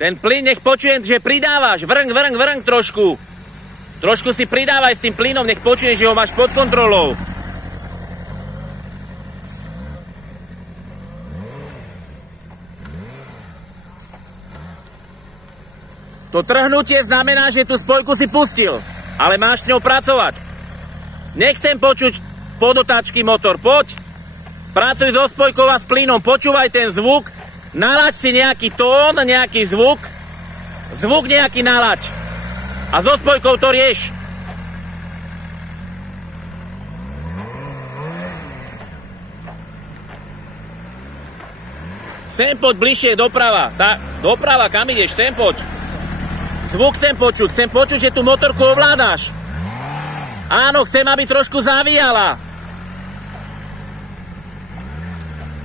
Ten plyn nech počujem, že pridávaš. Vrng trošku. Trošku si pridávaj s tým plynom, nech počujem, že ho máš pod kontrolou. To trhnutie znamená, že tú spojku si pustil, ale máš s ňou pracovať. Nechcem počuť podotáčky motor, poď. Pracuj so spojkou a s plynom, počúvaj ten zvuk, nalaď si nejaký tón, nejaký zvuk nejaký nalaď. A so spojkou to rieš. Sem poď bližšie doprava. Doprava, kam ideš? Sem poď. Zvuk chcem počuť, že tú motorku ovládáš. Áno, chcem, aby trošku zavíjala.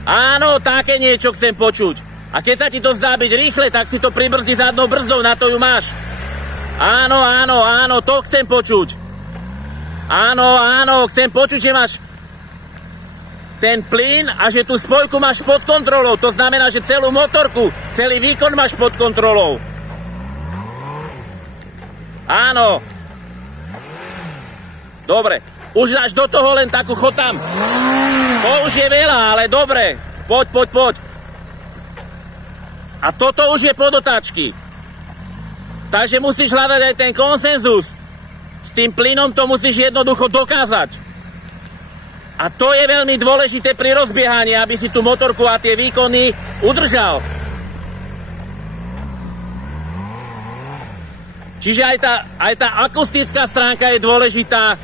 Áno, také niečo chcem počuť. A keď sa ti to zdá byť rýchle, tak si to pribrzdi zadnou brzdou, na to ju máš. Áno, to chcem počuť. Áno, chcem počuť, že máš ten plyn a že tú spojku máš pod kontrolou. To znamená, že celú motorku, celý výkon máš pod kontrolou. Áno. Dobre. Už dáš do toho len takú chotam. To už je veľa, ale dobre. Poď. A toto už je podotáčky. Takže musíš hľadať aj ten konsenzus. S tým plynom to musíš jednoducho dokázať. A to je veľmi dôležité pri rozbiehaní, aby si tú motorku a tie výkony udržal. Čiže aj tá akustická stránka je dôležitá.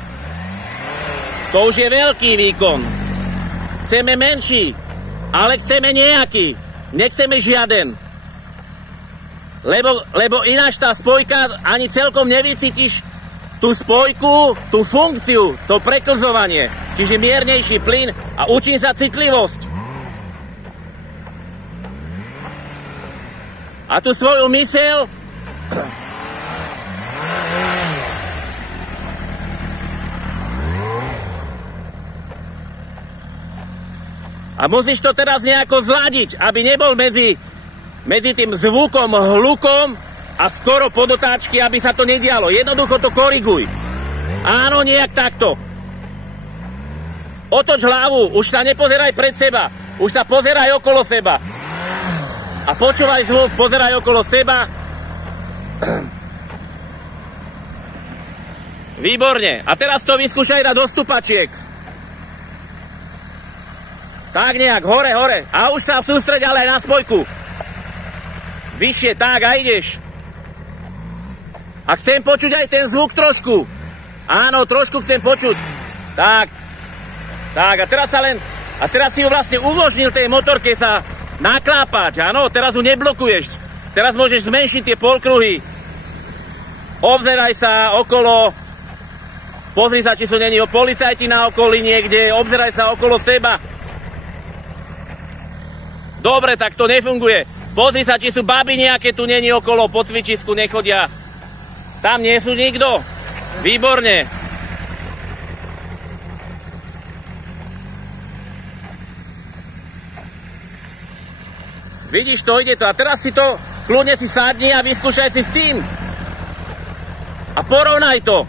To už je veľký výkon. Chceme menší, ale chceme nejaký. Nechceme žiaden. Lebo ináč tá spojka ani celkom nevycítiš tú spojku, tú funkciu, to preklzovanie. Čiže miernejší plyn a učím sa citlivosť. A tú svoju myseľ a musíš to teraz nejako zladiť, aby nebol medzi tým zvukom, hlukom a skoro podotáčky, aby sa to nedialo. Jednoducho to koriguj. Áno, nejak takto. Otoč hlavu, už sa nepozeraj pred seba, už sa pozeraj okolo seba. A počúvaj zvuk, pozeraj okolo seba. Výborne. A teraz to vyskúšaj dať do stupačiek. Tak nejak, hore. A už sa sústreď ale aj na spojku. Vyššie, tak, a ideš. A chcem počuť aj ten zvuk trošku. Áno, trošku chcem počuť. Tak, a teraz si ju vlastne umožnil tej motorke sa naklápať. Áno, teraz ju neblokuješ. Teraz môžeš zmenšiť tie polkruhy. Obzeraj sa okolo. Pozri sa, či sú není policajti na okolí niekde. Obzeraj sa okolo seba. Dobre, tak to nefunguje. Pozri sa, či sú baby nejaké tu není okolo, po cvičisku nechodia. Tam nie sú nikto? Výborne. Vidíš to, ide to. A teraz si to kľudne si sadni a vyskúšaj si s tým. A porovnaj to.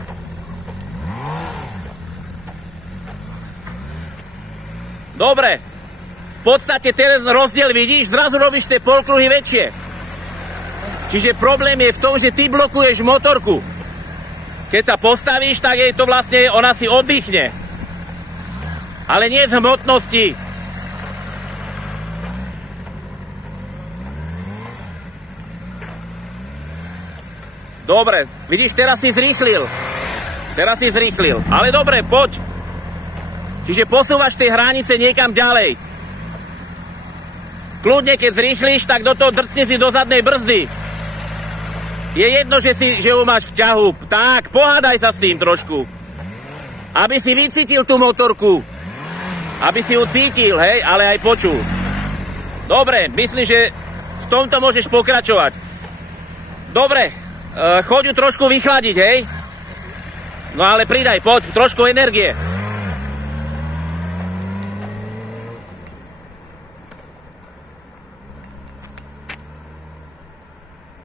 Dobre. V podstate ten rozdiel vidíš, zrazu robíš tie polkruhy väčšie. Čiže problém je v tom, že ty blokuješ motorku. Keď sa postavíš, tak jej to vlastne, ona si oddychne. Ale nie z hmotnosti. Dobre, vidíš, teraz si zrýchlil. Ale dobre, poď. Čiže posúvaš tie hranice niekam ďalej. Kľudne, keď zrýchlíš, tak do toho drcni si do zadnej brzdy. Je jedno, že ju máš v ťahu. Tak, pohádaj sa s tým trošku. Aby si vycítil tú motorku. Aby si ju cítil, hej, ale aj počul. Dobre, myslím, že v tomto môžeš pokračovať. Dobre, choď ju trošku vychladiť, hej. No ale pridaj, poď, trošku energie.